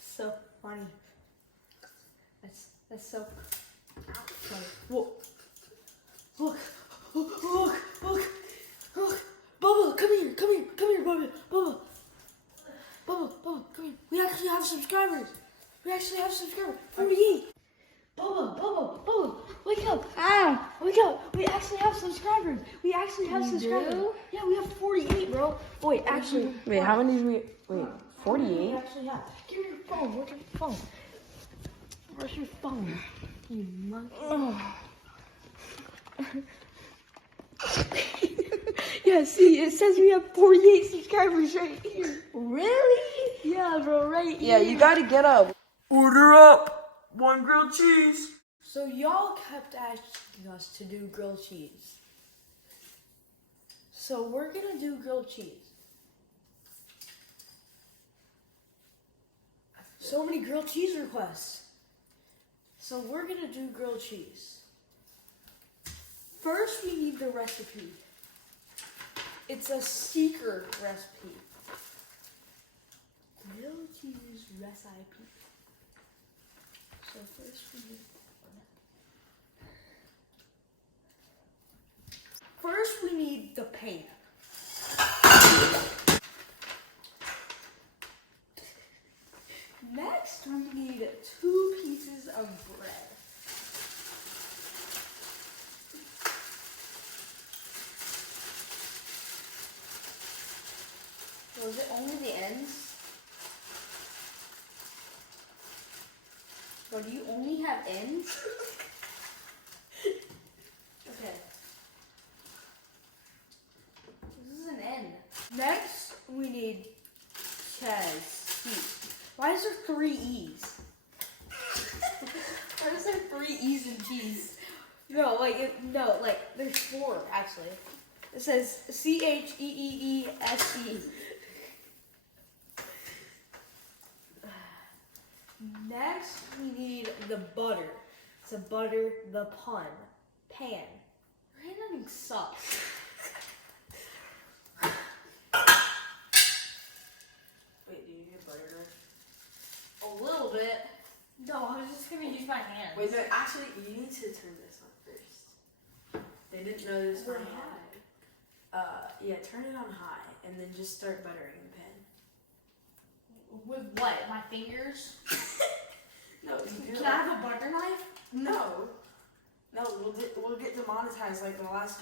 So funny. That's so funny. Whoa. Look. Bubba, come here, Bubba. Bubba, come here. We actually have subscribers. 48. Bubba, wake up. Wake up. We actually have subscribers. Do? Yeah, we have 48, bro. Wait, actually. Wait, how many do we? Wait, 48? We actually have. Give me your phone. Where's your phone? You monkey. Oh. Yeah, see, it says we have 48 subscribers right here. Really? Yeah, bro, right Yeah, here. you gotta get up. Order up 1 grilled cheese. So y'all kept asking us to do grilled cheese. So we're gonna do grilled cheese. So many grilled cheese requests. So we're gonna do grilled cheese. First, we need the recipe. It's a secret recipe. Grilled cheese recipe. So first we need the pan. Next, we need 2 pieces of bread. Was it only the ends? Or do you only have ends? Okay. This is an end. Next, we need cheese. Why is there 3 E's? Why is there 3 E's in cheese? No, there's 4 actually. It says CHEEESE. Next, we need the butter. So butter the pan. Your handwriting sucks. Wait, do you get butter? A little bit. No, I was just gonna use my hands. Wait, no, actually, you need to turn this on first. They didn't know this We're on high. Yeah, turn it on high, and then just start buttering the pan. With what? My fingers? No, you do Can I have a butter knife? No, we'll get demonetized like the last.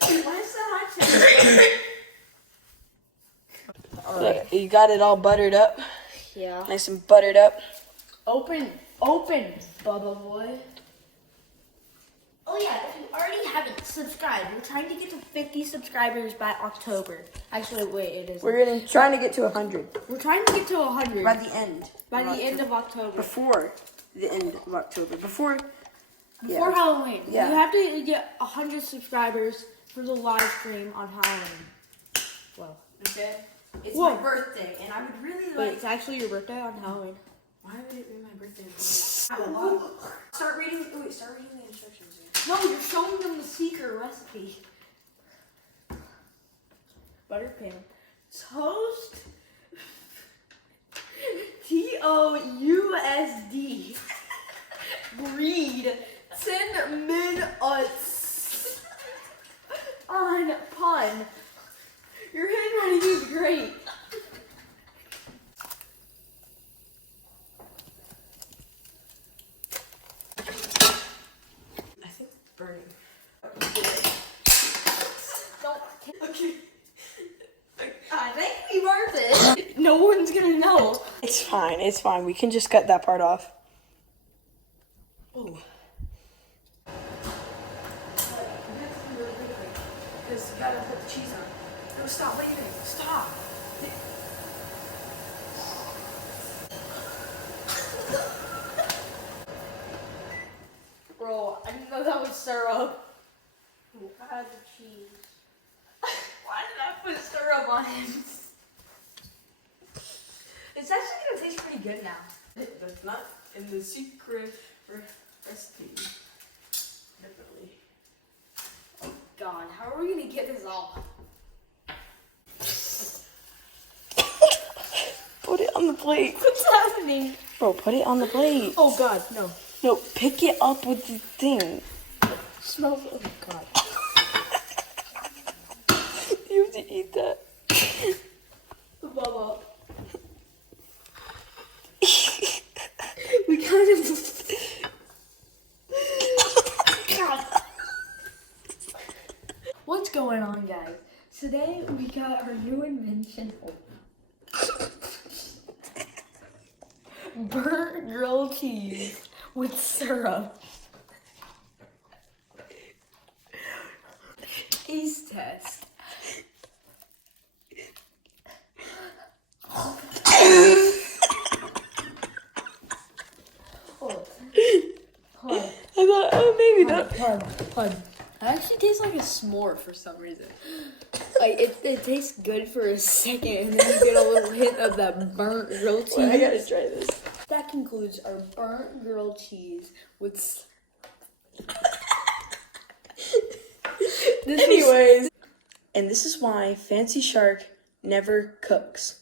Why is that actually? Alright, you got it all buttered up, Yeah. nice and buttered up. Open, Bubba boy. Oh yeah, if you already haven't subscribed, we're trying to get to 50 subscribers by October. Actually, wait, it isn't. We're trying to get to 100 We're trying to get to 100 by the end. by the end of October. Before the end of October. Before Halloween. Yeah. You have to get 100 subscribers for the live stream on Halloween. Well, Okay. It's Whoa. my birthday, and I would really wait, like. it's actually your birthday on Halloween. Why would it be my birthday? Start reading the instructions here. No, you're showing them the secret recipe. Butter pan. Toast. TOUSD. Breed 10 minutes on pun. Your handwriting is great. I think burning. Okay. I think we burnt it. No one's gonna know. It's fine. We can just cut that part off. Oh. Because you gotta put the cheese on. No, stop, what are you doing? Stop. Bro, I didn't know that was syrup. I had the cheese. Why did I put syrup on it? It's actually gonna taste pretty good now. That's not in the secret recipe. Definitely. God, How are we gonna get this off? Put it on the plate. What's happening? Bro, put it on the plate. Oh God, no. No, pick it up with the thing. Smells. Oh God. You have to eat that. Bubba. We kind of. God. What's going on, guys? Today we got our new invention. Burnt grilled cheese with syrup. Taste test. Oh, I thought, oh, maybe not. Pud. It actually tastes like a s'more for some reason. Like it tastes good for a second, and then you get a little hit of that burnt grilled cheese. Wait, I gotta try this. That concludes our burnt grilled cheese with. Anyways. And this is why Fancy Shark never cooks.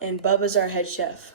And Bubba's our head chef.